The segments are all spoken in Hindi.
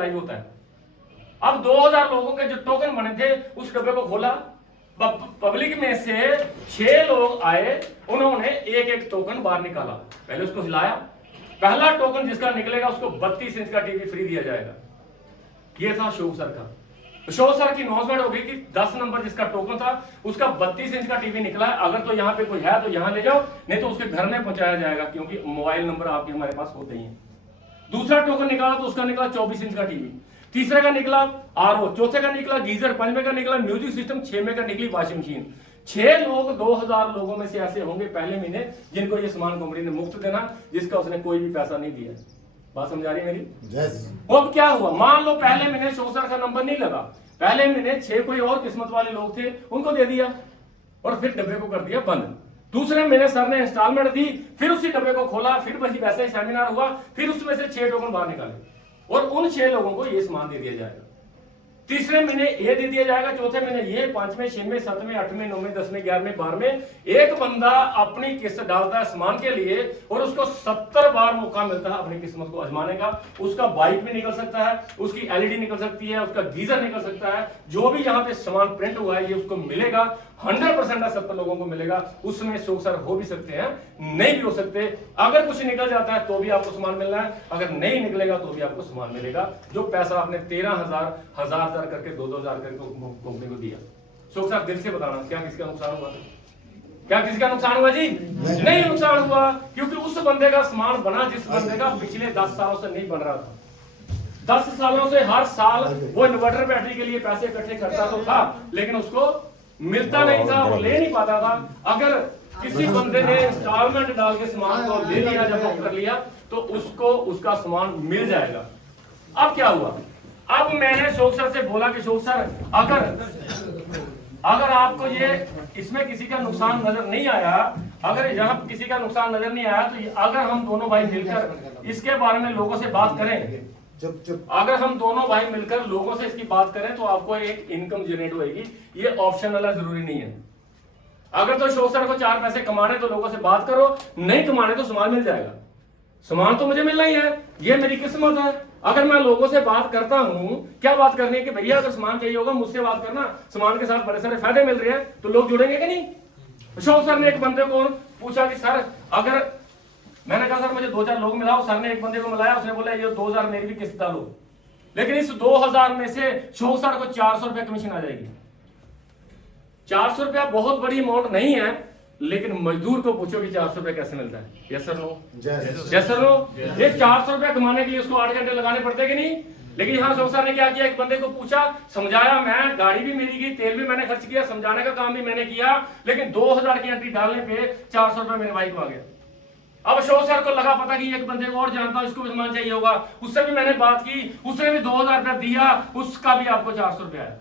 लाइव होता है। अब 2000 लोगों के जो टोकन बने थे उस डब्बे को खोला, पब्लिक में से 6 लोग आए, उन्होंने एक एक टोकन बाहर निकाला, पहले उसको हिलाया। पहला टोकन जिसका निकलेगा उसको 32 इंच का टीवी फ्री दिया जाएगा। ये था अशोक सर का। अशोक सर की अनाउंसमेंट होगी कि 10 नंबर जिसका टोकन था उसका 32 इंच का टीवी निकला है, अगर तो यहाँ पे कोई है तो यहाँ ले जाओ, नहीं तो उसके घर में पहुंचाया जाएगा, क्योंकि मोबाइल नंबर आपके हमारे पास होते ही हैं। दूसरा टोकन निकाला तो उसका निकला 24 इंच का टीवी, तीसरे का निकला आरओ, चौथे का निकला गीजर, पंचवें का निकला म्यूजिक सिस्टम, 6वें का निकली वॉशिंग मशीन। 6 लोग 2000 लोगों में से ऐसे होंगे पहले महीने जिनको ये सामान कंपनी ने मुफ्त देना, जिसका उसने कोई भी पैसा नहीं दिया। बात समझ आ रही है मेरी? yes. अब क्या हुआ, मान लो पहले महीने अशोक सर का नंबर नहीं लगा, पहले महीने 6 कोई और किस्मत वाले लोग थे उनको दे दिया और फिर डब्बे को कर दिया बंद। दूसरे महीने सर ने इंस्टॉलमेंट दी, फिर उसी डब्बे को खोला, फिर वही वैसे ही सेमिनार हुआ, फिर उसमें से 6 टोकन बाहर निकाले और उन 6 लोगों को ये सामान दे दिया जाएगा। तीसरे महीने ये दे दिया जाएगा, चौथे महीने ये, 5वें, 6वें, 7वें, 8वें, 9वें, 10वें, 11वें, 12वें एक बंदा अपनी किस्त डालता है सामान के लिए और उसको 70 बार मौका मिलता है अपनी किस्मत को आजमाने का। उसका बाइक भी निकल सकता है, उसकी एलईडी निकल सकती है, उसका गीजर निकल सकता है, जो भी यहाँ पे सामान प्रिंट हुआ है ये उसको मिलेगा। 100% 70 लोगों को मिलेगा। उसमें अशोक सर हो भी सकते हैं, नहीं भी हो सकते। अगर कुछ निकल जाता है तो भी आपको सामान मिलना है, अगर नहीं निकलेगा तो भी आपको सामान मिलेगा। जो पैसा आपने 13,000 1000 करके 2-2 करके कंपनी को दिया। अशोक सर दिल से बताना, क्या किसी का नुकसान हुआ? क्या किसी का नुकसान हुआ जी? नहीं नुकसान हुआ, क्योंकि उस बंदे का सामान बना जिस बंदे का पिछले 10 सालों से नहीं बन रहा था। 10 सालों से हर साल वो इन्वर्टर बैटरी के लिए पैसे इकट्ठे करता तो था, लेकिन उसको मिलता नहीं था, वो ले नहीं पाता था। अगर किसी बंदे ने इंस्टॉलमेंट डाल के सामान को ले लिया, जब बुक कर लिया, तो उसको उसका सामान मिल जाएगा। अब क्या हुआ, अब मैंने अशोक सर से बोला कि अशोक सर अगर आपको ये इसमें किसी का नुकसान नजर नहीं आया, अगर यहाँ किसी का नुकसान नजर नहीं आया, तो अगर हम दोनों भाई मिलकर इसके बारे में लोगों से बात करें, अगर हम दोनों भाई मिलकर लोगों से इसकी बात करें तो आपको एक इनकम जनरेट होगी। ये ऑप्शनल है, जरूरी नहीं है। अगर तो अशोक सर को 4 पैसे कमाने तो लोगों से बात करो, नहीं कमाने तो सामान मिल जाएगा। सामान तो मुझे मिलना ही है, ये मेरी किस्मत है। अगर मैं लोगों से बात करता हूं, क्या बात करनी है कि भैया अगर सामान चाहिए होगा मुझसे बात करना, सामान के साथ बड़े सारे फायदे मिल रहे हैं, तो लोग जुड़ेंगे कि नहीं? अशोक सर ने एक बंदे को पूछा कि सर अगर, मैंने कहा सर मुझे 2-4 लोग मिलाओ। सर ने एक बंदे को मिलाया, उसने बोला ये 2000 मेरी भी किस्त डालो, लेकिन इस 2000 में से अशोक सर को 400 रुपए कमीशन आ जाएगी। 400 रुपया बहुत बड़ी अमाउंट नहीं है, लेकिन मजदूर को पूछो कि 400 रुपए कैसे मिलता है। Yes sir no? Yes sir no? ये 400 रुपया कमाने के लिए उसको 8 घंटे लगाने पड़ते कि नहीं? लेकिन यहाँ अशोक सर ने क्या किया, एक बंदे को पूछा, समझाया, मैं गाड़ी भी मेरी की, तेल भी मैंने खर्च किया, समझाने का काम भी मैंने किया, लेकिन 2000 की एंट्री डालने पे 400 रुपए मेरे भाई को आ गया। अब अशोक सर को लगा पता कि एक बंदे को और जानता हूं, इसको भी सामान चाहिए होगा, उससे भी मैंने बात की, उसने भी 2000 रुपया दिया, उसका भी आपको 400 रुपया आया।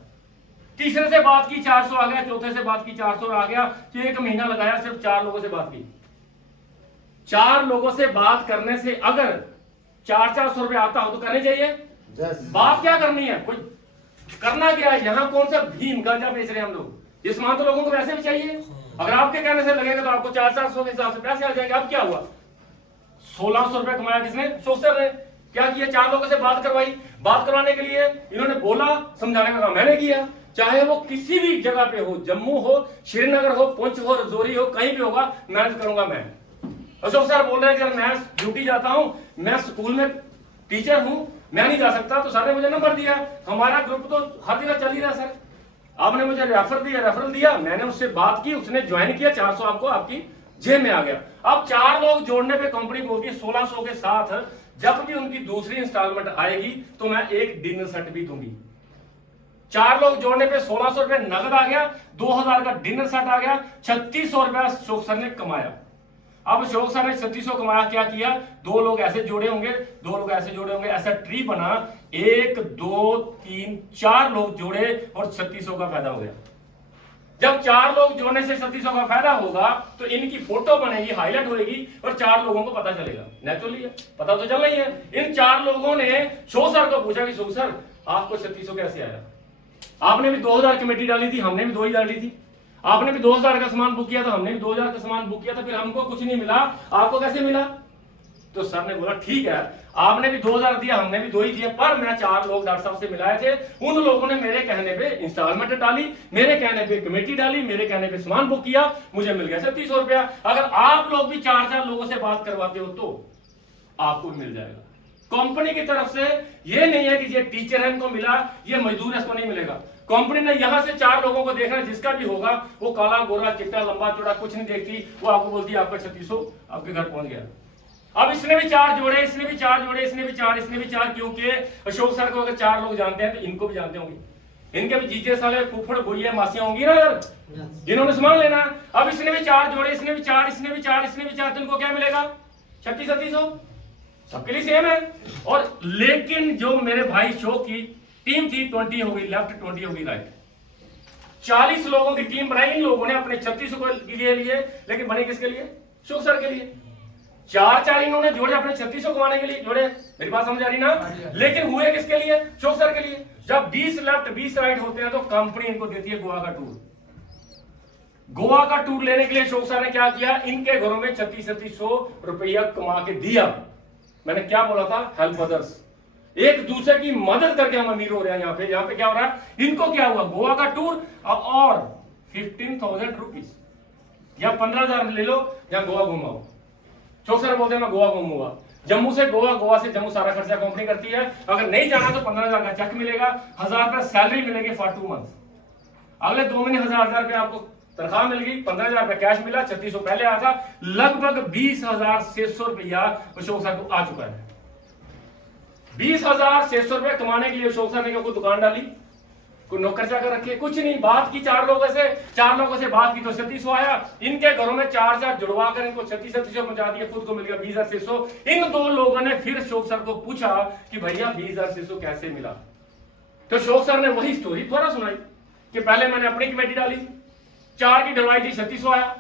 तीसरे से बात की 400 आ गया, चौथे से बात की 400 आ गया। 1 महीना लगाया, सिर्फ 4 लोगों से बात की। 4 लोगों से बात करने से अगर 400 रुपया आता हो तो करने चाहिए। बात क्या करनी है, कोई करना क्या है? यहाँ कौन सा भीम गांजा बेच रहे हैं हम लोग? ये सामान तो लोगों को वैसे भी चाहिए। अगर आपके कहने से लगेगा तो आपको 400 के हिसाब से पैसे आ जाएंगे। अब क्या हुआ, 1600 रुपए कमाया किसने? अशोक सर ने। क्या किया, 4 लोगों से बात करवाई। बात करवाने के लिए इन्होंने बोला, समझाने का काम मैंने किया। चाहे वो किसी भी जगह पे हो, जम्मू हो, श्रीनगर हो, पुंछ हो, रजौरी हो, कहीं भी होगा, मैनेज करूंगा मैं। अशोक सर बोल रहे हैं कि मैं ड्यूटी जाता हूं, मैं स्कूल में टीचर हूं, मैं नहीं जा सकता, तो सर ने मुझे नंबर दिया। हमारा ग्रुप तो हर जगह चल ही रहा सर। आपने मुझे रेफरल दिया, मैंने उससे बात की, उसने ज्वाइन किया, 400 आपको आपकी जेब में आ गया। अब 4 लोग जोड़ने पे कंपनी बोलती है 1600 के साथ जब भी उनकी दूसरी इंस्टॉलमेंट आएगी तो मैं एक डिनर सेट भी दूंगी। 4 लोग जोड़ने पे 1600 रुपए नगद आ गया, 2000 का डिनर सेट आ गया, 3600 रुपया अशोक सर ने कमाया। अब अशोक सर ने 3600 कमाया, क्या किया, 2 लोग ऐसे जोड़े होंगे, 2 लोग ऐसे जोड़े होंगे, ऐसा ट्री बना, 1 2 3 4 लोग जोड़े और 3600 का फायदा हो गया। जब 4 लोग जोड़ने से 3600 का फायदा होगा तो इनकी फोटो बनेगी, हाईलाइट होगी और 4 लोगों को पता चलेगा। नेचुरली है, पता तो चल रही है। इन 4 लोगों ने अशोक सर को पूछा कि अशोक सर आपको 3600 कैसे आया? आपने भी 2000 कमेटी डाली थी, हमने भी 2 ही डाली थी। आपने भी 2000 का सामान बुक किया था, हमने भी 2000 का सामान बुक किया था, फिर हमको कुछ नहीं मिला, आपको कैसे मिला? तो सर ने बोला ठीक है, आपने भी 2000 दिया, हमने भी 2 ही दिए, पर मैं 4 लोग डॉक्टर साहब से मिलाए थे, उन लोगों ने मेरे कहने पे इंस्टॉलमेंट डाली, मेरे कहने पे कमेटी डाली, मेरे कहने पे सामान बुक किया, मुझे मिल गया 3700 रुपया। अगर आप लोग भी 4 लोगों से बात करवाते हो तो आपको मिल जाएगा। कंपनी की तरफ से ये नहीं है कि ये टीचर है इनको मिला, ये मजदूर है इसको नहीं मिलेगा। कंपनी ने यहां से 4 लोगों को देखना, जिसका भी होगा वो काला गोरा चिट्टा लंबा चौड़ा कुछ नहीं देखती, वो आपको बोलती है आपका 3600 आपके घर पहुंच गया। अब इसने भी 4 जोड़े, इसने भी 4 जोड़े, इसने भी 4, इसने भी 4, क्योंकि अशोक सर को अगर 4 लोग जानते हैं तो इनको भी जानते होंगे, इनके भी जीजे साले फूफड़ भुइया मासियां होंगी ना यार, जिन्होंने सामान लेना। अब इसने भी 4 जोड़े, इसने भी 4, इसने भी 4, इसने भी 4, तो इनको क्या मिलेगा 3600, सबके लिए सेम है। और लेकिन जो मेरे भाई शोक की टीम थी 20 हो गई लेफ्ट, 20 हो गई राइट, 40 लोगों की टीम बनाई। इन लोगों ने अपने 3600 को लिए, लेकिन बने किसके लिए? शोक सर के लिए। 4 इन्होंने जोड़े अपने 3600 कमाने के लिए जोड़े, मेरी बात समझ आ रही ना? लेकिन हुए किसके लिए? शोक सर के लिए। जब 20 लेफ्ट 20 राइट होते हैं तो कंपनी इनको देती है गोवा का टूर। गोवा का टूर लेने के लिए शोक सर ने क्या किया? इनके घरों में 3600 रुपया कमा के दिया। मैंने क्या बोला था? हेल्प अदर्स, एक दूसरे की मदद करके हम अमीर हो रहे हैं। यहाँ पे क्या हो रहा है? इनको क्या हुआ? गोवा का टूर और 15,000 रुपीज या 15,000 ले लो या गोवा घुमाओ। शोक सर बोलते हैं मैं गोवा घूमूंगा, जम्मू से गोवा, गोवा से जम्मू, सारा खर्चा कंपनी करती है। अगर नहीं जाना तो 15,000 का चेक मिलेगा, 1000 रुपया सैलरी मिलेगी फॉर 2 मंथ। अगले 2 महीने 1000 रुपया आपको तनख्वाह मिल गई, 15,000 रुपया कैश मिला, 3600 पहले आया था, लगभग 20,600 रुपया अशोक सर को आ चुका है। 20,600 रुपया कमाने के लिए अशोक सर ने कोई दुकान डाली, कोई नौकर चाकर रखे, कुछ नहीं। बात की 4 लोगों से बात की तो 3600 आया। इनके घरों में 4 जुड़वा कर इनको 3600 पहुंचा दिया, खुद को मिल गया 20,600। इन 2 लोगों ने फिर शोक सर को पूछा कि भैया 20,600 कैसे मिला? तो शोक सर ने वही स्टोरी थोड़ा सुनाई कि पहले मैंने अपनी कमेटी डाली, 4 की डलवाई थी, 3600 आया।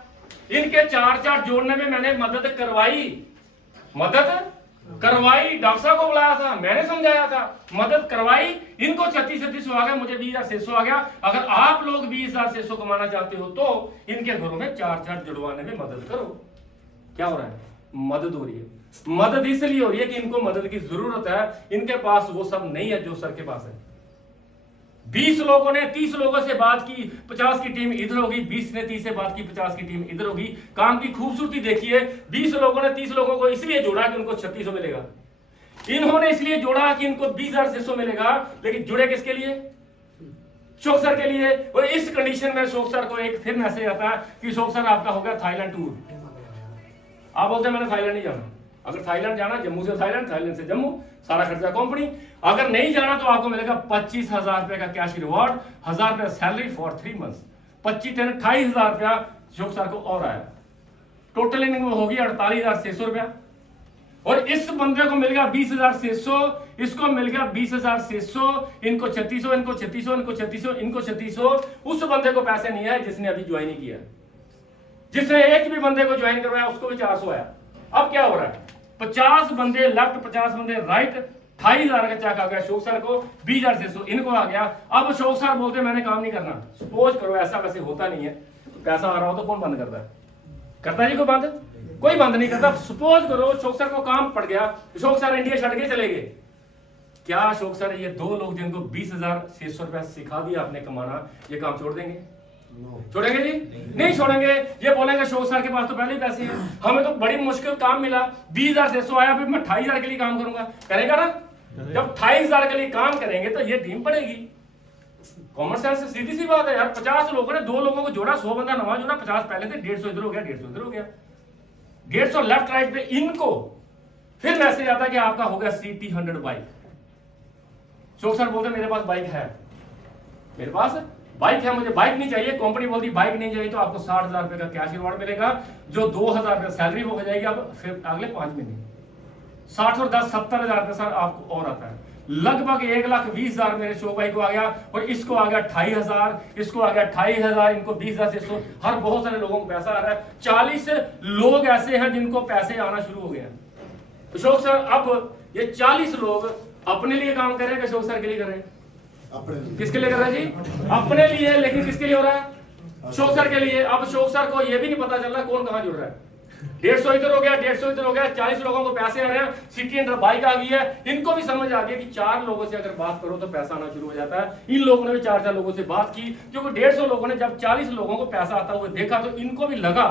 इनके 4 जोड़ने में मैंने मदद करवाई, डॉक्टर साहब को बुलाया था, मैंने समझाया था, मदद करवाई, इनको 3600 आ गया, मुझे 20,600 आ गया। अगर आप लोग 20,600 कमाना चाहते हो तो इनके घरों में 4 जुड़वाने में मदद करो। क्या हो रहा है? मदद हो रही है। मदद इसलिए हो रही है कि इनको मदद की जरूरत है, इनके पास वो सब नहीं है जो सर के पास है। 20 लोगों ने 30 लोगों से बात की, 50 की टीम इधर होगी, 20 ने 30 से बात की, 50 की टीम इधर होगी। काम की खूबसूरती देखिए, 20 लोगों ने 30 लोगों को इसलिए जोड़ा कि उनको 3600 मिलेगा, इन्होंने इसलिए जोड़ा कि इनको 20,600 मिलेगा। लेकिन जुड़े किसके लिए? शोक सर के लिए। और इस कंडीशन में शोक सर को एक फिर मैसेज आता है कि शोक सर आपका हो गया थाईलैंड टूर। आप बोलते हैं मैंने थाईलैंड नहीं जाना। अगर थाईलैंड जाना, जम्मू से थाईलैंड, थाईलैंड से जम्मू, सारा खर्चा कंपनी। अगर नहीं जाना तो आपको मिलेगा 25,000 रुपए का कैश रिवॉर्ड, 1000 रुपया सैलरी फॉर 3 मंथ्स। 28,000 रुपया शोक सर को और आया। टोटल इनकम होगी 48,600 रुपया। और इस बंदे को मिल गया 20,600, इसको मिल गया 20,600, इनको 3600, इनको 3600, इनको 3600, इनको 3600। उस बंदे को पैसे नहीं आए जिसने अभी ज्वाइन किया। जिसने एक भी बंदे को ज्वाइन करवाया उसको भी 400 आया। अब क्या हो रहा है? 50 बंदे लेफ्ट, 50 बंदे राइट, 28,000 का चेक आ गया शोक सर को, 20,600 इनको आ गया। अब शोक सर बोलते मैंने काम नहीं करना। सपोज करो ऐसा वैसे होता नहीं है, पैसा आ रहा हो तो कौन बंद करता है? करता है जी कोई बंद? कोई बंद नहीं करता। सपोज करो शोक सर को काम पड़ गया, शोक सर इंडिया छड़ के चले गए, क्या शोक सर ये 2 लोग जिनको 20,600 रुपया सिखा दिया आपने कमाना, ये काम छोड़ देंगे? छोड़ेंगे जी? नहीं छोड़ेंगे। ये बोलेंगे शोक सर के पास तो पहले ही पैसे हैं, हमें तो बड़ी मुश्किल काम मिला, 20,600 आया, फिर मैं 28,000 के लिए काम करूंगा। करेगा ना? जब 28,000 के लिए काम करेंगे तो ये टीम पड़ेगी। कॉमन सेंस से सीधी सी बात है यार। 50 लोगों ने 2 लोगों को जोड़ा, 100 बंदा नवा जोड़ा, 50 पहले थे, 150 इधर हो गया, 150 इधर हो गया, 150 लेफ्ट राइट पे इनको। फिर मैसेज आता है कि आपका हो गया CT 100 बाइक। शोक सर बोलते मेरे पास बाइक है, मेरे पास बाइक है, मुझे बाइक नहीं चाहिए। कंपनी बोलती बाइक नहीं चाहिए तो आपको 60,000 रुपए का कैश रिवॉर्ड मिलेगा, जो 2,000 रुपए सैलरी वो हो जाएगी। अब फिर अगले 5 महीने 60 और 10 70,000 रुपए सर आपको और आता है। लगभग 1,20,000 मेरे शो भाई को आ गया, और इसको आ गया 28,000, इसको आ गया 28,000, इनको 20,600। हर बहुत सारे लोगों को पैसा आ रहा है। 40 लोग ऐसे हैं जिनको पैसे आना शुरू हो गए हैं। तो शोक सर अब ये 40 लोग अपने लिए काम कर रहे हैं कि शोक सर के लिए कर रहे हैं? किसके लिए कर रहे हैं जी? अपने लिए। लेकिन किसके लिए हो रहा है? शोक सर के लिए। अब शोक सर को यह भी नहीं पता चल रहा कौन कहां जुड़ रहा है। 150 इधर हो गया, 150 इधर हो गया, 40 लोगों को पैसे आ रहे हैं, सिटी एंटर बाइक आ गई है। इनको भी समझ आ गया कि 4 लोगों से अगर बात करो तो पैसा आना शुरू हो जाता है। इन लोगों ने भी 4 लोगों से बात की, क्योंकि 150 लोगों ने जब 40 लोगों को पैसा आता हुआ देखा तो इनको भी लगा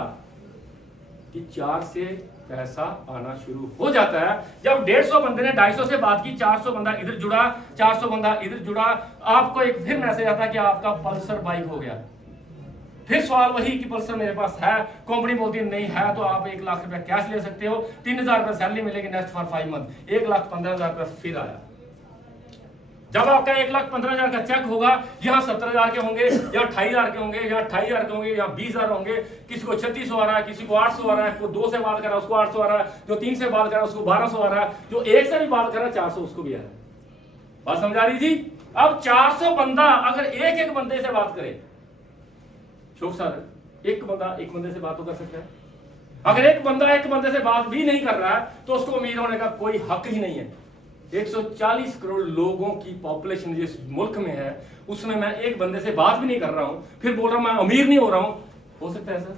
कि 4 से पैसा आना शुरू हो जाता है। जब 150 बंदे ने 250 से बात की, 400 बंदा इधर जुड़ा, 400 बंदा इधर जुड़ा, आपको एक फिर मैसेज आता है कि आपका पल्सर बाइक हो गया। फिर सवाल वही कि पल्सर मेरे पास है, कंपनी बोलती है नहीं है तो आप 1 लाख रुपया कैश ले सकते हो, 3000 रुपया सैलरी मिलेगी नेक्स्ट फॉर 5 मंथ। 1,15,000 रुपया फिर आया। जब आपका 1,15,000 का चेक होगा, यहाँ 70,000 के होंगे, यहाँ 28,000 के होंगे, यहाँ 28,000 के होंगे, यहाँ 20,000 होंगे। किसी को 3600 आ रहा है, किसी को 800 आ रहा है, कोई 2 से बात कर रहा है उसको 800 आ रहा है, जो 3 से बात कर रहा है उसको 1200 आ रहा है, जो 1 से भी बात कर रहा है 400 उसको भी आ रहा है। बात समझ आ रही थी? अब 400 बंदा अगर एक बंदे से बात करे, शोक सर एक बंदे से बात तो कर सकता है। अगर एक बंदे से बात भी नहीं कर रहा है तो उसको अमीर होने का कोई हक ही नहीं है। 140 करोड़ लोगों की पॉपुलेशन जिस मुल्क में है उसमें मैं एक बंदे से बात भी नहीं कर रहा हूं, फिर बोल रहा हूं मैं अमीर नहीं हो रहा हूं। हो सकता है सर,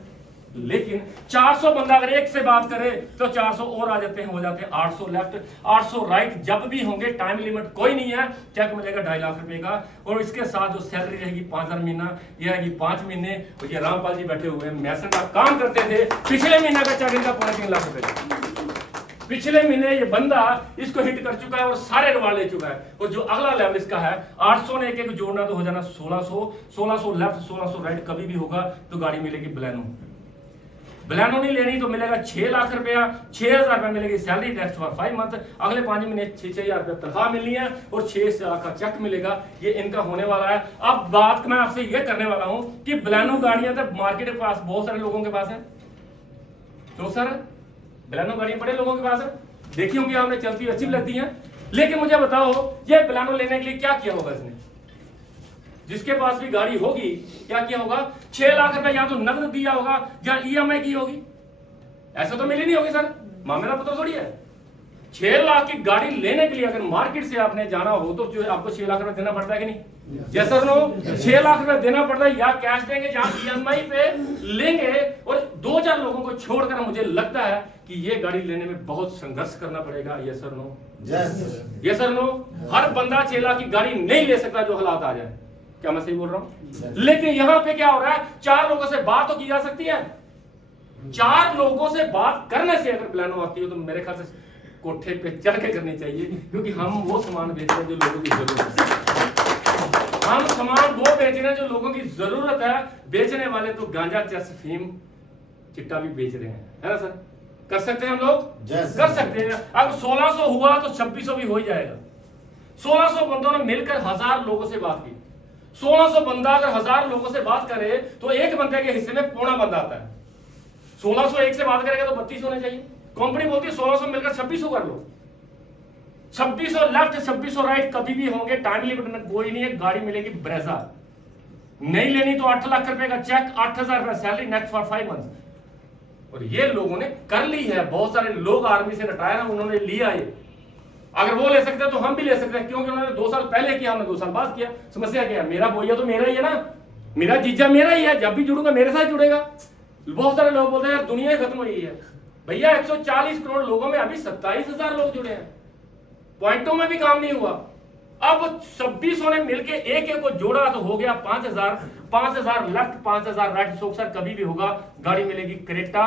लेकिन 400 बंदा अगर एक से बात करे तो 400 और आ जाते हैं, हो जाते हैं 800 लेफ्ट 800 राइट। जब भी होंगे टाइम लिमिट कोई नहीं है, चेक मिलेगा 2.5 लाख रुपए का, और इसके साथ जो सैलरी रहेगी 5,000 महीना, यह आएगी 5 महीने। और ये रामपाल जी बैठे हुए मैसन का काम करते थे, पिछले महीने का चेक इनका 3.5 लाख रुपए। पिछले महीने ये बंदा इसको हिट कर चुका है और सारे रिवार्ड ले चुका है। और जो अगला लेवल इसका है 800 ने एक जोड़ना तो हो जाना 1600 लेफ्ट 1600 राइट। कभी भी होगा तो गाड़ी मिलेगी बलेनो नहीं लेनी तो मिलेगा 6 लाख रुपया, 6,000 रुपया मिलेगी सैलरी नेक्स्ट फॉर 5 मंथ। अगले 5 महीने 6,000 रुपया तनख्वाह मिलनी है और 6 लाख का चेक मिलेगा। ये इनका होने वाला है। अब बात मैं आपसे ये करने वाला हूं कि बलेनो गाड़ियां तो मार्केट के पास बहुत सारे लोगों के पास है। तो सर बलेनो गाड़ियां बड़े लोगों के पास है, देखी होंगी आपने, चलती अच्छी लगती हैं। लेकिन मुझे बताओ ये बलेनो लेने के लिए क्या किया होगा इसने? जिसके पास भी गाड़ी होगी क्या किया होगा? 6 लाख रुपए या तो नकद दिया होगा या EMI की होगी। ऐसा तो मिली नहीं होगी सर, मामला पता थोड़ी है। 6 लाख की गाड़ी लेने के लिए अगर मार्केट से आपने जाना हो तो जो आपको 6 लाख रुपए देना पड़ता है कि नहीं? जैसा नो 6 लाख रुपए देना पड़ता है, या कैश देंगे या EMI पे लेंगे। और 2-4 लोगों को छोड़कर मुझे लगता है कि ये गाड़ी लेने में बहुत संघर्ष करना पड़ेगा। Yes sir no? Yes sir no? हर बंदा 6 लाख की गाड़ी नहीं ले सकता जो हालात आ जाए। क्या मैं सही बोल रहा हूं? लेकिन यहां पे क्या हो रहा है, 4 लोगों से बात तो की जा सकती है। 4 लोगों से बात करने से अगर बलेनो आती हो तो मेरे ख्याल से कोठे पे चढ़ के करनी चाहिए, क्योंकि हम वो सामान बेच रहे हैं जो लोगों की जरूरत है। हम सामान वो बेच रहे हैं जो लोगों की जरूरत है। बेचने वाले तो गांजा, चरस, फीम, चिट्टा भी बेच रहे हैं, है ना सर? कर सकते हैं हम लोग, कर सकते हैं। अगर 1600 हुआ तो 2600 भी हो ही जाएगा। 1600 बंदों ने मिलकर 1000 लोगों से बात की। 1600 बंदा अगर 1000 लोगों से बात करे तो एक बंदे के हिस्से में पौना बंदा आता है। 1600 एक से बात करेगा तो 32 होने चाहिए। कंपनी बोलती है 1600 मिलकर 2600 कर लो। 2600 लेफ्ट 2600 राइट कभी भी होंगे, टाइम लिमिट में कोई नहीं है। गाड़ी मिलेगी ब्रेजा। नहीं लेनी तो 8 लाख रुपए का चेक, 8,000 रुपए सैलरी नेक्स्ट फॉर 5 मंथ। और ये लोगों ने कर ली है। बहुत सारे लोग आर्मी से रिटायर हैं, उन्होंने लिया ये। अगर वो ले सकते हैं तो हम भी ले सकते हैं, क्योंकि उन्होंने 2 साल पहले किया, हमने 2 साल बाद किया। समस्या क्या है? मेरा बोइया तो मेरा ही है ना, मेरा जीजा मेरा ही है। जब भी जुड़ूंगा मेरे साथ जुड़ेगा। बहुत सारे लोग बोलते हैं यार दुनिया खत्म हुई है। भैया 140 करोड़ लोगों में अभी 27,000 लोग जुड़े हैं। पॉइंटों में भी काम नहीं हुआ। अब 2600 ने मिलकर एक को जोड़ा तो हो गया 5,000 लेफ्ट 5,000 राइट। शोक सर कभी भी होगा गाड़ी मिलेगी क्रेटा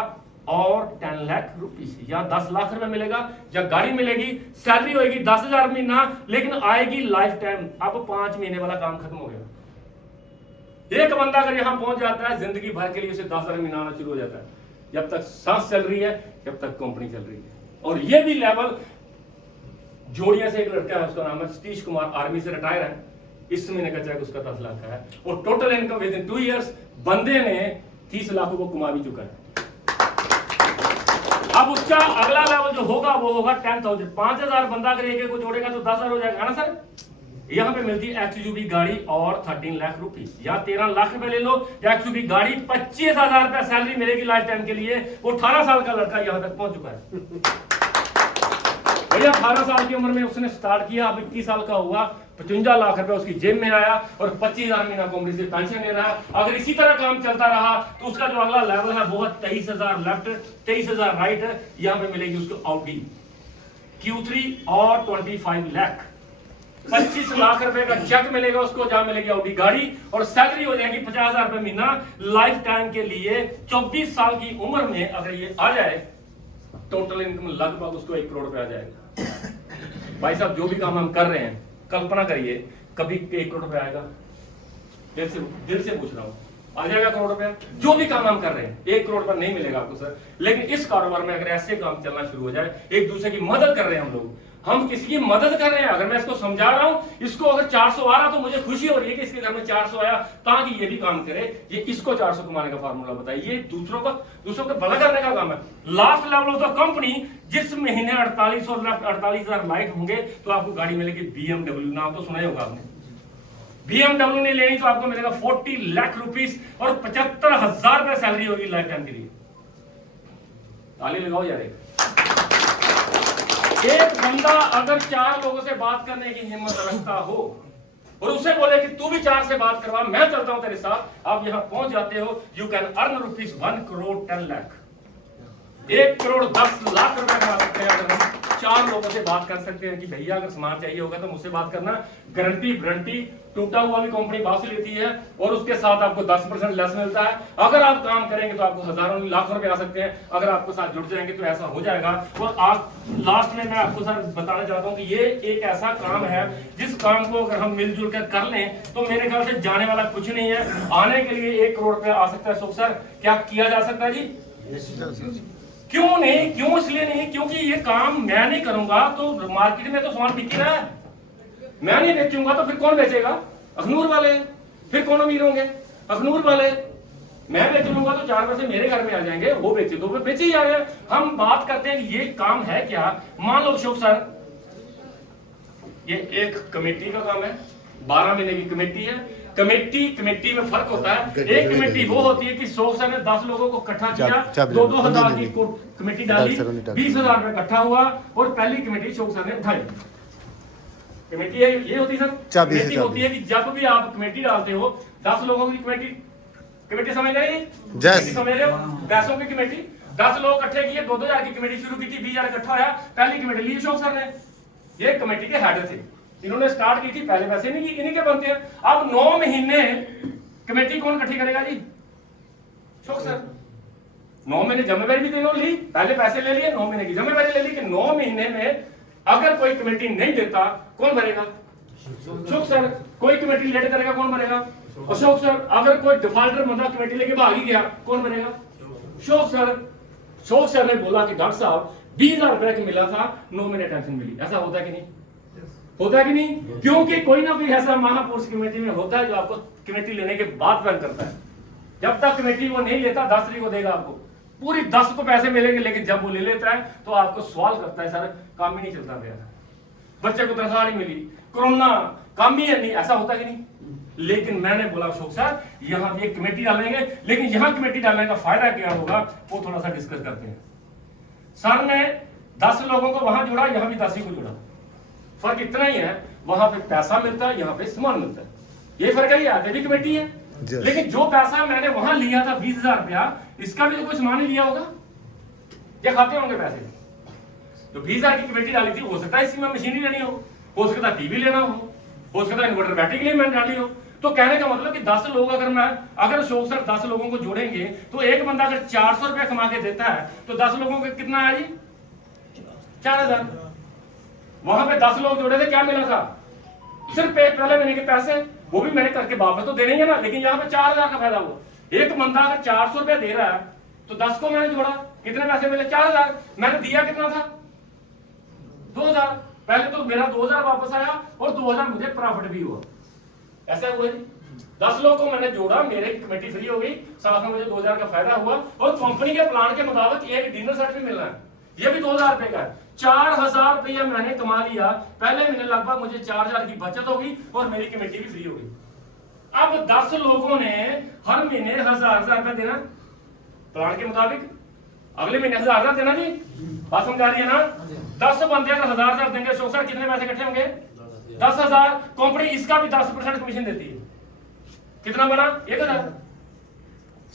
और 10 लाख रुपीस या 10 लाख रुपए मिलेगा, या गाड़ी मिलेगी, सैलरी होगी 10,000 महीना, लेकिन आएगी लाइफ टाइम। अब 5 महीने वाला काम खत्म हो गया। एक बंदा अगर यहां पहुंच जाता है जिंदगी भर के लिए उसे 10,000 महीना आना शुरू हो जाता है। जब तक सांस चल रही है, जब तक कंपनी चल रही है। और ये भी लेवल जोड़िया से एक लड़का है, उसका नाम है सतीश कुमार, आर्मी से रिटायर है। इस महीने का चेक उसका 10 लाख का है और total income with in 2 years बंदे ने 30 लाखों को कमा भी चुका है। अब उसका अगला लेवल जो होगा वो होगा 10,000। 5,000 बंदा अगर एक को जोड़ेगा तो 10,000 हो जाएगा ना सर? यहां पे मिलती है XUV गाड़ी और 13 लाख रुपीस, या 13 लाख रुपए ले लो, या XUV गाड़ी 25,000 रुपया सैलरी मिलेगी लाइफ टाइम के लिए। वो 18 साल का लड़का यहां तक पहुंच चुका है। भैया 18 साल की उम्र में उसने स्टार्ट किया, अब 21 साल का हुआ, 55 लाख रुपए उसकी जेब में आया और 25,000 महीना कंपनी से पेंशन ले रहा है। अगर इसी तरह काम चलता रहा तो उसका जो अगला लेवल है वो 23,000 लेफ्ट, 23,000 राइट, यहाँ पे मिलेगी उसको आउडी Q3 और 25 लाख, 25 लाख रुपए का चेक मिलेगा उसको, जहां मिलेगी ऑडी गाड़ी, और सैलरी हो जाएगी 50,000 रुपए महीना लाइफ टाइम के लिए। 24 साल की उम्र में अगर ये आ जाए, टोटल इनकम लगभग उसको 1 करोड़ रुपए आ जाएगा। भाई साहब जो भी काम हम कर रहे हैं, कल्पना करिए कभी 1 करोड़ रुपए आएगा? दिल से पूछ रहा हूं, आ जाएगा करोड़ रुपया? जो भी काम हम कर रहे हैं 1 करोड़ रुपया नहीं मिलेगा आपको सर। लेकिन इस कारोबार में अगर ऐसे काम चलना शुरू हो जाए, एक दूसरे की मदद कर रहे हैं हम किसी की मदद कर रहे हैं, अगर मैं इसको समझा रहा हूं, इसको अगर 400 आ रहा तो मुझे खुशी हो रही है कि इसके घर में 400 आया, ताकि ये भी काम करे, ये इसको 400 कमाने का फार्मूला बताइए। ये दूसरों को भला करने का काम है। Last level of the company, जिस महीने 4800 लेफ्ट, 48,000 लाइट होंगे तो आपको गाड़ी मिलेगी BMW, नाम तो सुना ही होगा आपने। BMW नहीं लेनी तो आपको मिलेगा 40 लाख रुपीस और 75,000 रुपए सैलरी होगी लाइफ टाइम के लिए। ताली लगाओ यार। एक बंदा अगर 4 लोगों से बात करने की हिम्मत रखता हो और उसे बोले कि तू भी 4 से बात करवा, मैं चलता हूं तेरे साथ, आप यहां पहुंच जाते हो, you can earn rupees 1 crore 10 lakh, 1 crore 10 lakh रुपए कमा सकते हैं अगर हम 4 लोगों से बात कर सकते हैं कि भैया अगर सामान चाहिए होगा तो मुझसे बात करना, गारंटी टूटा हुआ भी कंपनी वापस लेती है और उसके साथ आपको 10% लेस मिलता है। अगर आप काम करेंगे तो आपको हजारों लाखों रुपए आ सकते हैं, अगर आपको साथ जुड़ जाएंगे तो ऐसा हो जाएगा। और आप लास्ट में मैं आपको सर बताना चाहता हूं कि ये एक ऐसा काम है जिस काम को अगर हम मिलजुल कर लें तो मेरे ख्याल से जाने वाला कुछ नहीं है। आने के लिए 1 करोड़ रुपया आ सकता है। सुख सर क्या किया जा सकता है जी? क्यों नहीं? क्यों इसलिए नहीं? क्योंकि ये काम मैं नहीं करूंगा तो मार्केट में तो सामान बिक रहा है, मैं नहीं बेचूंगा तो फिर कौन बेचेगा? अखनूर वाले। फिर कौन अमीर होंगे? अखनूर वाले। मैं बेच लूंगा तो 4 पैसे मेरे घर में आ जाएंगे, वो बेचे तो बेचे ही आ रहे हैं। हम बात करते हैं कि ये काम है क्या। मान लो अशोक सर, ये एक कमेटी का काम है, 12 महीने की कमेटी है। कमेटी में फर्क होता है। एक कमेटी वो होती है कि अशोक सर ने 10 लोगों को इकट्ठा किया, 2-2 हजार की कमेटी डाली, 20,000 रुपए इकट्ठा हुआ और पहली कमेटी अशोक सर ने उठाई। कमेटी है ये होती है सर, कमेटी होती है कि जब भी आप कमेटी डालते हो 10 लोगों की कमेटी समझ रहे हैं? समझ रहे हो? पैसों की कमेटी 10 लोग इकट्ठे किए, 2-2 हजार की कमेटी शुरू की थी, 20,000 इकट्ठा आया, पहली कमेटी ली अशोक सर ने। ये कमेटी के हेड थे, इन्होंने स्टार्ट की थी, पहले पैसे नहीं की, इन्हीं के बनते हैं। अब 9 महीने कमेटी कौन इकट्ठी करेगा जी? अशोक सर। 9 महीने जिम्मेदारी भी दोनों ली, पहले पैसे ले लिए, 9 महीने की जिम्मेदारी ले ली कि 9 महीने में अगर कोई कमेटी नहीं देता कौन भरेगा? अशोक सर। कोई कमेटी लेट करेगा कौन भरेगा? अशोक सर। अगर कोई डिफॉल्टर बंदा कमेटी लेके भाग ही गया कौन भरेगा? अशोक सर। अशोक सर ने बोला कि डॉक्टर साहब 20,000 रुपए की मिला था, 9 महीने टेंशन मिली। ऐसा होता है कि नहीं? होता है कि नहीं? क्योंकि कोई ना कोई ऐसा महापुरुष कमेटी में होता है जो आपको कमेटी लेने के बाद प्लान करता है। जब तक कमेटी वो नहीं लेता 10 तारीख को देगा आपको, पूरी 10 को पैसे मिलेंगे, लेकिन जब वो ले लेता है तो आपको सवाल करता है सर काम ही नहीं चलता गया, बच्चे को तनख्वाह नहीं मिली, कोरोना, काम ही है नहीं। ऐसा होता कि नहीं? लेकिन मैंने बोला अशोक सर यहाँ एक कमेटी डालेंगे, लेकिन यहाँ कमेटी डालने का फायदा क्या होगा वो थोड़ा सा डिस्कस करते हैं। सर ने 10 लोगों को वहां जोड़ा, यहाँ भी 10 ही को जोड़ा। फर्क इतना ही है, वहां पे पैसा मिलता है, यहाँ पे सामान मिलता है, ये फर्क है। आगे भी कमेटी है, लेकिन जो पैसा मैंने वहां लिया था 20,000 रुपया, इसका भी तो कोई सामान ही लिया होगा या खाते होंगे पैसे। तो 20,000 की कमेटी डाली थी, हो सकता है इसी में मशीनरी लेनी हो सकता है टीवी लेना हो सकता है इन्वर्टर बैटरी के लिए मैंने डाली हो। तो कहने का मतलब कि 10 लोग अगर अशोक सर 10 लोगों को जोड़ेंगे तो एक बंदा अगर 400 रुपया कमा के देता है तो 10 लोगों का कितना आया जी? 4,000। वहां पे 10 लोग जोड़े थे, क्या मिला था? सिर्फ पहले महीने के पैसे, वो भी मैंने करके वापस तो देने ही है ना, लेकिन यहाँ पे 4,000 का फायदा हुआ। एक बंदा अगर 400 रुपया दे रहा है तो 10 को मैंने जोड़ा, कितने पैसे मिले? 4,000। मैंने दिया कितना था? 2,000। पहले तो मेरा 2,000 वापस आया और 2,000 मुझे प्रॉफिट भी हुआ। ऐसा हुआ जी। 10 लोगों को मैंने जोड़ा, मेरी कमेटी फ्री हो गई, साथ में मुझे 2,000 का फायदा हुआ और कंपनी के प्लान के मुताबिक एक डिनर सेट भी मिलना है, ये भी 2,000 रुपए का है। 4,000 रुपया मैंने कमा लिया। पहले महीने लगभग मुझे 4,000 की बचत होगी और मेरी कमेटी भी फ्री हो गई। अब 10 लोगों ने हर महीने 1,000 रुपया देना प्लान के मुताबिक, अगले महीने 1000 देना जी, बात समझ आ रही है ना। 10 बंदे अगर 1000 देंगे शोक सर कितने पैसे इकट्ठे होंगे? 10,000। कंपनी इसका भी 10% कमीशन देती है, कितना बना? 1000।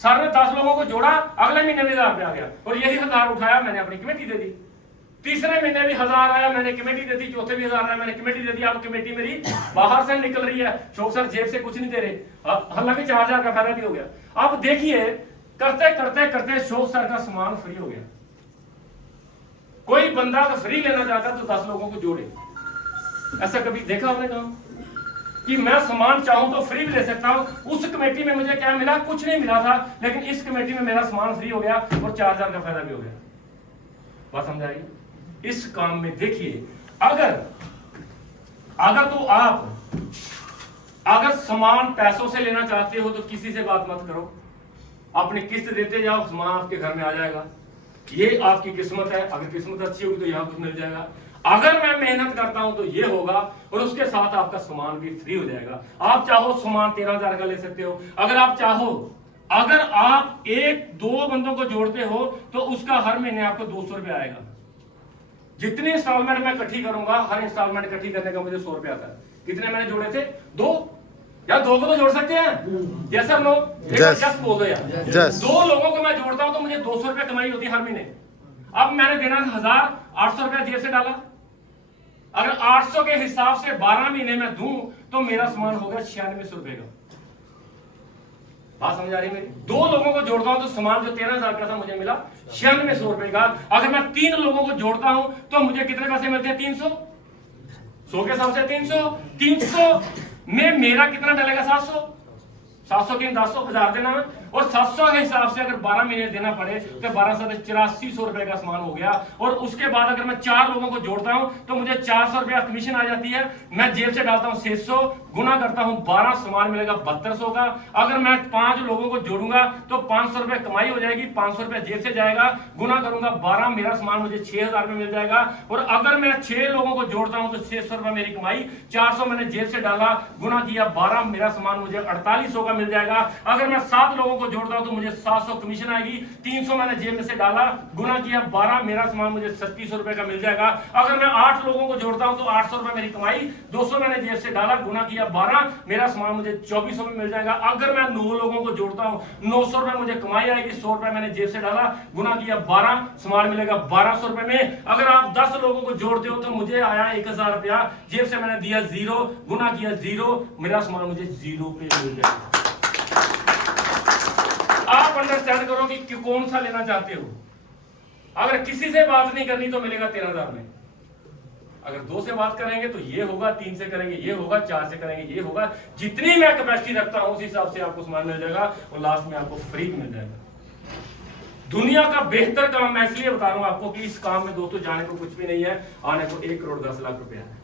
सर ने 10 लोगों को जोड़ा, अगले महीने में 1000 आ गया, और यही 1000 उठाया मैंने अपनी कमेटी दे दी। तीसरे महीने भी 1000 आया, मैंने कमेटी दे दी। चौथे भी 1000 आया, मैंने कमेटी दे दी। अब कमेटी मेरी बाहर से निकल रही है, शोक सर जेब से कुछ नहीं दे रहे, हालांकि 4000 का फायदा भी हो गया। अब देखिए करते करते करते शोक सर का सामान फ्री हो गया। कोई बंदा अगर फ्री लेना चाहता तो 10 लोगों को जोड़े। ऐसा कभी देखा आपने काम कि मैं सामान चाहूं तो फ्री भी ले सकता हूं? उस कमेटी में मुझे क्या मिला? कुछ नहीं मिला था, लेकिन इस कमेटी में मेरा सामान फ्री हो गया और 4000 का फायदा भी हो गया। बात समझ आई? इस काम में देखिए, अगर तो आप अगर सामान पैसों से लेना चाहते हो तो किसी से बात मत करो, अपनी किस्त देते जाओ, सामान आपके घर में आ जाएगा। ये आपकी किस्मत है, अगर किस्मत अच्छी होगी तो यहां कुछ मिल जाएगा। अगर मैं मेहनत करता हूं तो ये होगा, और उसके साथ आपका सामान भी फ्री हो जाएगा। आप चाहो सामान 13,000 का ले सकते हो। अगर आप चाहो, अगर आप 1-2 बंदों को जोड़ते हो तो उसका हर महीने आपको 200 रुपये आएगा। जितनी इंस्टॉलमेंट मैं इकट्ठी करूंगा, हर इंस्टॉलमेंट इकट्ठी करने का मुझे 100 रुपये आता है। कितने मैंने जोड़े थे? 2 या 2 को तो जोड़ सकते हैं? Yes sir no? जस्ट बोल दो यार। 2 लोगों को मैं जोड़ता हूं तो मुझे 200 रुपये कमाई होती है हर महीने। अब मैंने देना 1800 रुपया जेब से डाला, अगर 800 के हिसाब से 12 महीने में दूं तो मेरा सामान हो गया 9600 रुपए का। बात समझ आ रही मेरी? 2 लोगों को जोड़ता हूं तो सामान जो 13,000 का था मुझे मिला 9600 रुपए का। अगर मैं 3 लोगों को जोड़ता हूं तो मुझे कितने पैसे मिलते हैं? 300। 100 के हिसाब से 300 में मेरा कितना डलेगा? 700। 700 की 10 1000 देना है, और 700 के हिसाब से अगर 12 महीने देना पड़े तो 12,84 रुपए का सामान हो गया। और उसके बाद अगर मैं 4 लोगों को जोड़ता हूं तो मुझे 400 रुपया कमीशन आ जाती है। मैं जेब से डालता हूं 600, गुना करता हूं 12, सामान मिलेगा 7200 का। अगर मैं 5 लोगों को जोड़ूंगा तो 500 रुपए कमाई हो जाएगी, 500 रुपए जेब से जाएगा, गुना करूंगा 12, मेरा सामान मुझे 6000 में मिल जाएगा। और अगर मैं 6 लोगों को जोड़ता हूं तो 600 रुपए मेरी कमाई, 400 मैंने जेब से डाला, गुना किया 12, मेरा सामान मुझे 4800 का मिल जाएगा। अगर मैं 7 लोगों को जोड़ता हूं तो मुझे 700 कमीशन आएगी, 300 मैंने जेब में से डाला, गुना किया 12, मेरा सामान मुझे 3700 रुपए का मिल जाएगा। अगर मैं 8 लोगों को जोड़ता हूं तो 800 रुपए मेरी कमाई, 200 मैंने जेब से डाला, गुना किया 12, मेरा सामान मुझे 2400 में मिल जाएगा। अगर मैं 9 लोगों को जोड़ता हूं 900 रुपए मुझे कमाई आएगी, 100 रुपए मैंने जेब से डाला, गुना किया 12, सामान मिलेगा 1200 रुपए में। अगर आप 10 लोगों को जोड़ते हो तो मुझे आया 1000 रुपया, जेब से मैंने दिया 0, गुना किया 0, मेरा सामान मुझे 0 पे मिल जाएगा। आप अंडरस्टैंड करो कि कौन सा लेना चाहते हो। अगर किसी से बात नहीं करनी तो मिलेगा 13,000 में। अगर 2 से बात करेंगे तो ये होगा, 3 से करेंगे ये होगा, 4 से करेंगे ये होगा। जितनी मैं कैपेसिटी रखता हूं उस हिसाब से आपको सामान मिल जाएगा, और लास्ट में आपको फ्री मिल जाएगा। दुनिया का बेहतर काम मैं इसलिए बता रहा हूं आपको कि इस काम में दोस्तों जाने को कुछ भी नहीं है, आने को 1 करोड़ 10 लाख रुपया है।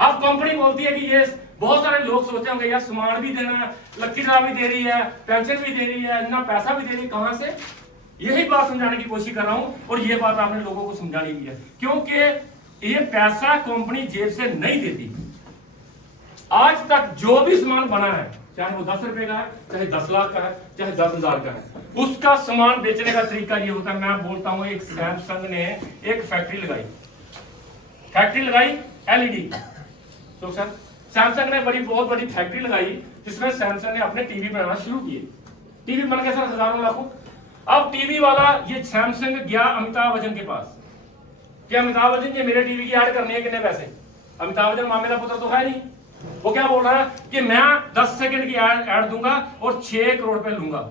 अब कंपनी बोलती है कि ये, बहुत सारे लोग सोचते होंगे यार सामान भी देना है, लकी ड्रा भी दे रही है, पेंशन भी दे रही है, इतना पैसा भी दे रही है, कहां से? यही बात समझाने की कोशिश कर रहा हूं, और ये बात आपने लोगों को समझानी भी है, क्योंकि ये पैसा कंपनी जेब से नहीं देती। आज तक जो भी सामान बना है, चाहे वो 10 रुपए का है, चाहे 10 लाख का है, चाहे 10,000 का है, उसका सामान बेचने का तरीका ये होता है। मैं बोलता हूं, एक सैमसंग ने एक फैक्ट्री लगाई एलईडी। तो सर सैमसंग ने बहुत बड़ी फैक्ट्री लगाई जिसमें सैमसंग ने अपने टीवी बनाना शुरू किए। टीवी बन गए सर हजारों लाखों। अब टीवी वाला ये सैमसंग गया अमिताभ बच्चन के पास कि अमिताभ बच्चन जी मेरे टीवी की ऐड करनी है, कितने पैसे? अमिताभ बच्चन मामे का पुत्र तो है नहीं, वो क्या बोल रहा है कि मैं 10 सेकंड की ऐड दूंगा और 6 करोड़ रुपए लूंगा।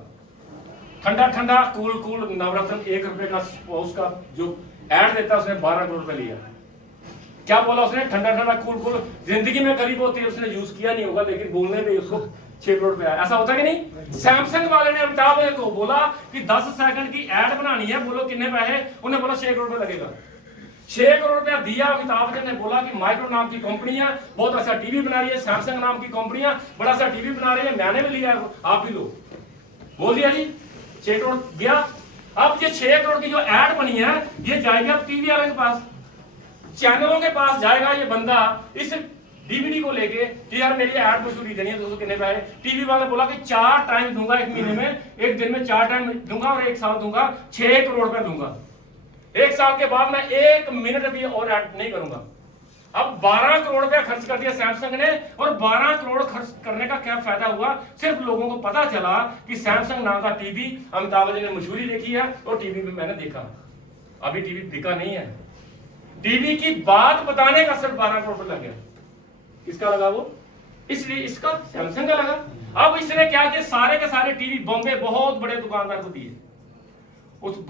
ठंडा ठंडा कूल नवरत्न 1 रुपए का उसका जो ऐड देता उसने 12 करोड़ रुपए लिया। क्या बोला उसने? ठंडा ठंडा कूल। जिंदगी में करीब वो तेल उसने यूज किया नहीं होगा, लेकिन बोलने में उसको 6 करोड़ रुपया। ऐसा होता कि नहीं? सैमसंग वाले ने अमिताभ को बोला कि 10 सेकंड की ऐड बनानी है, बोलो कितने पैसे? उन्हें बोला 6 करोड़ रुपया लगेगा। 6 करोड़ रुपया दिया। अमिताभ बच्चन ने बोला कि माइक्रो नाम की कंपनी है, बहुत अच्छा टीवी बना रही है, सैमसंग नाम की कंपनी है, बड़ा अच्छा टीवी बना रही है, मैंने भी लिया, आप भी लो। बोल दिया जी, 6 करोड़ गया। अब ये 6 करोड़ की जो ऐड बनी है ये जाएगी अब टीवी वाले के पास, चैनलों के पास जाएगा। ये बंदा इस डीवीडी को लेके कि यार मेरी ऐड मशहूरी देनी है दोस्तों कितने पैसे, टीवी वाले बोला कि 4 टाइम दूंगा एक महीने में, एक दिन में 4 टाइम दूंगा और 1 साल दूंगा 6 करोड़ रुपए दूंगा। 1 साल के बाद मैं 1 मिनट भी और ऐड नहीं करूंगा। अब 12 करोड़ रुपया खर्च कर दिया सैमसंग ने, और 12 करोड़ खर्च करने का क्या फायदा हुआ? सिर्फ लोगों को पता चला कि सैमसंग नाम का टीवी अमिताभ बच्चन ने मशहूरी देखी है और टीवी में मैंने देखा। अभी टीवी बिका नहीं है, टीवी की बात बताने का सिर्फ 12 करोड़ लग गया। किसका लगा वो? इसलिए इसका सैमसंग का लगा। अब इसने क्या किया, सारे के सारे टीवी बॉम्बे बहुत बड़े दुकानदार को दिए।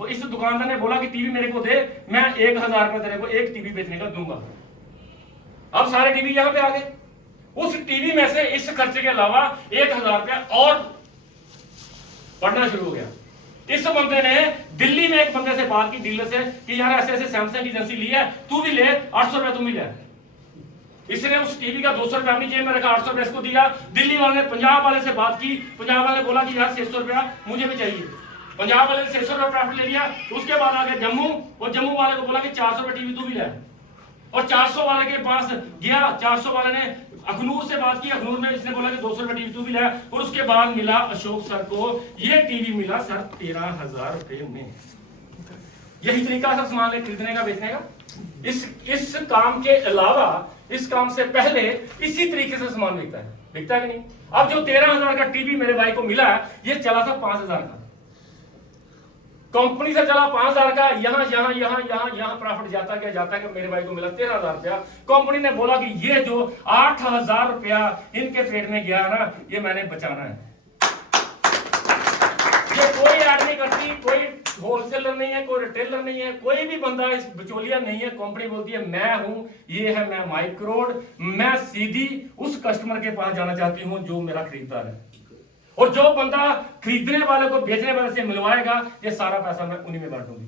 इस दुकानदार ने बोला कि टीवी मेरे को दे, मैं 1000 रुपए तेरे को एक टीवी बेचने का दूंगा। अब सारे टीवी यहां पे आ गए। उस टीवी में से इस खर्चे के अलावा 1000 रुपया और बढ़ना शुरू हो गया। इस बंदे ने दिल्ली में एक बंदे से बात की, डीलर से, कि यार ऐसे ऐसे सैमसंग की एजेंसी ली है, तू भी ले, 800 रुपया तू भी ले। इसने उस टीवी का 200 रुपया अपनी जेब में रखा, 800 रुपया इसको दिया। दिल्ली वाले ने पंजाब वाले से बात की, पंजाब वाले ने बोला कि यार 600 रुपया मुझे भी चाहिए। पंजाब वाले ने 600 रुपया प्रॉफिट ले लिया। उसके बाद आ गया जम्मू, और जम्मू वाले को बोला कि 400 रुपया टीवी तू भी ले, और 400 वाले के पास गया। 400 वाले ने अखनूर से बात की, अखनूर में इसने बोला कि 200 रुपया टीवी तू भी ले, और उसके बाद मिला अशोक सर को ये टीवी मिला सर 13,000 रुपए में। यही तरीका सर सामान खरीदने का, बेचने का। इस काम के अलावा, इस काम से पहले इसी तरीके से सामान बिकता है कि नहीं? अब जो 13,000 का टीवी मेरे भाई को मिला है, ये चला था 5,000 का, कंपनी से चला 5,000 का, यहां प्रॉफिट जाता गया मेरे भाई को मिला 13,000 रुपया। कंपनी ने बोला कि ये जो 8,000 रुपया इनके पेट में गया ना, ये मैंने बचाना है। ये कोई ऐड नहीं करती, कोई होलसेलर नहीं है, कोई रिटेलर नहीं है, कोई भी बंदा इस बिचौलिया नहीं है। कंपनी बोलती है मैं हूं, ये है मैं माइक्रोड, मैं सीधी उस कस्टमर के पास जाना चाहती हूं जो मेरा खरीददार है, और जो बंदा खरीदने वाले को बेचने वाले से मिलवाएगा, ये सारा पैसा मैं उन्हीं में बांटूंगी।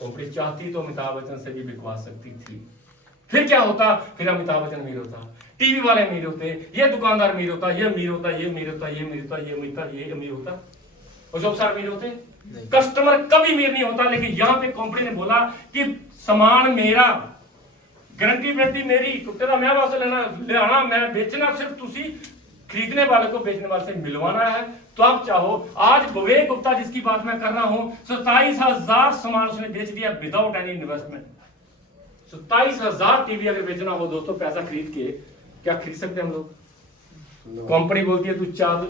कंपनी चाहती तो अमिताभ बच्चन से भी बिकवा सकती थी। फिर क्या होता? फिर अमिताभ बच्चन अमीर होता, टीवी वाले अमीर होते, ये दुकानदार अमीर होता, ये अमीर होता, ये अमीर होता, ये अमीर होता, ये अमीर होता, ये अमीर होता, और सब सारे अमीर होते। कस्टमर कभी अमीर नहीं होता। लेकिन यहां पे कंपनी ने बोला कि सामान मेरा, गारंटी वारंटी मेरी, कुत्ते का मैं वापस ले आना, मैं बेचना सिर्फ तुसी खरीदने वाले को बेचने वाले से मिलवाना है। तो आप चाहो, आज विवेक गुप्ता जिसकी बात मैं कर रहा हूं, 27,000 सामान उसने बेच दिया विदाउट एनी इन्वेस्टमेंट। 27,000 टीवी अगर बेचना हो दोस्तों, पैसा खरीद के, क्या खरीद सकते हम लोग? कंपनी बोलती है तू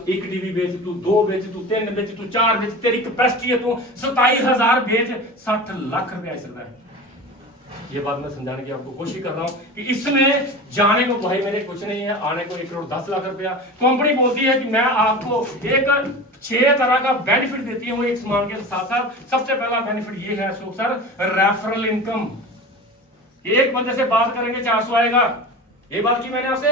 1 टीवी बेच, तू 2 बेच, तू 3 बेच, तू 4 बेच, तेरी कैपेसिटी है, तू 27,000 बेच, 60 लाख रुपया आ सकता है। ये बात मैं समझाने की आपको कोशिश कर रहा हूं कि इसमें जाने को भाई मेरे कुछ नहीं है, आने को 1 करोड़ 10 लाख रुपया। कंपनी बोलती है कि मैं आपको एक 6 तरह का बेनिफिट देती हूं एक सामान के साथ साथ। सबसे पहला बेनिफिट ये है अशोक सर, रेफरल इनकम। एक बंदे से बात करेंगे 400 आएगा, ये बात की मैंने आपसे।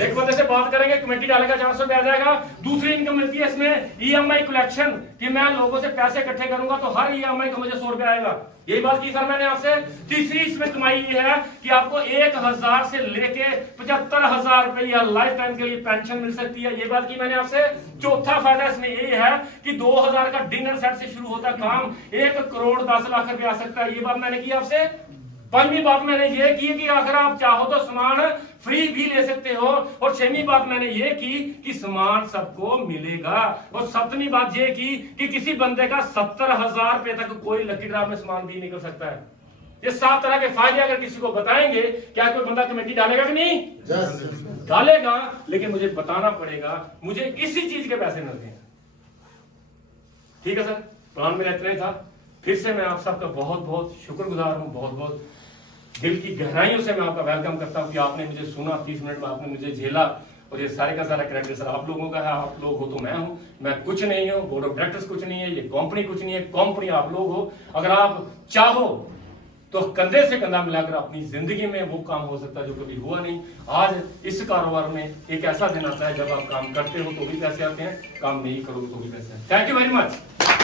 एक बंदे से बात करेंगे, कमेटी डालेगा 400 रुपया आ जाएगा। दूसरी इनकम मिलती है इसमें ईएमआई कलेक्शन, कि मैं लोगों से पैसे इकट्ठे करूंगा तो हर ईएमआई का मुझे 100 रुपया आएगा, यही बात की सर मैंने आपसे। तीसरी इसमें कमाई ये है कि आपको 1,000 से लेके 75,000 रुपया लाइफ टाइम के लिए पेंशन मिल सकती है, ये बात की मैंने आपसे। चौथा फायदा इसमें ये है कि 2,000 का डिनर सेट से शुरू होता काम 1 करोड़ 10 लाख रुपया आ सकता है, ये बात मैंने की आपसे। पांचवी बात मैंने ये की कि अगर आप चाहो तो सामान फ्री भी ले सकते हो, और 6वीं बात मैंने ये की कि सामान सबको मिलेगा, और 7वीं बात ये की कि किसी बंदे का 70,000 रुपए तक कोई लकी ड्रा में सामान भी निकल सकता है। ये 7 तरह के फायदे अगर किसी को बताएंगे, क्या कोई बंदा कमेटी डालेगा कि नहीं? डालेगा, लेकिन मुझे बताना पड़ेगा मुझे इसी चीज के पैसे मिलते हैं। ठीक है सर, प्लान मेरा इतना ही था। फिर से मैं आप सबका बहुत बहुत शुक्रगुजार हूं, बहुत बहुत दिल की गहराइयों से मैं आपका वेलकम करता हूं कि आपने मुझे सुना, 30 मिनट में आपने मुझे झेला, और ये सारे का सारा क्रेडिट सर आप लोगों का है। आप लोग हो तो मैं हूं, मैं कुछ नहीं हूं, बोर्ड ऑफ डायरेक्टर्स कुछ नहीं है, ये कंपनी कुछ नहीं है, कंपनी आप लोग हो। अगर आप चाहो तो कंधे से कंधा मिलाकर अपनी जिंदगी में वो काम हो सकता है जो कभी हुआ नहीं। आज इस कारोबार में एक ऐसा दिन आता है जब आप काम करते हो तो भी पैसे आते हैं, काम नहीं करोगे तो भी पैसे आते हैं। Thank you very much.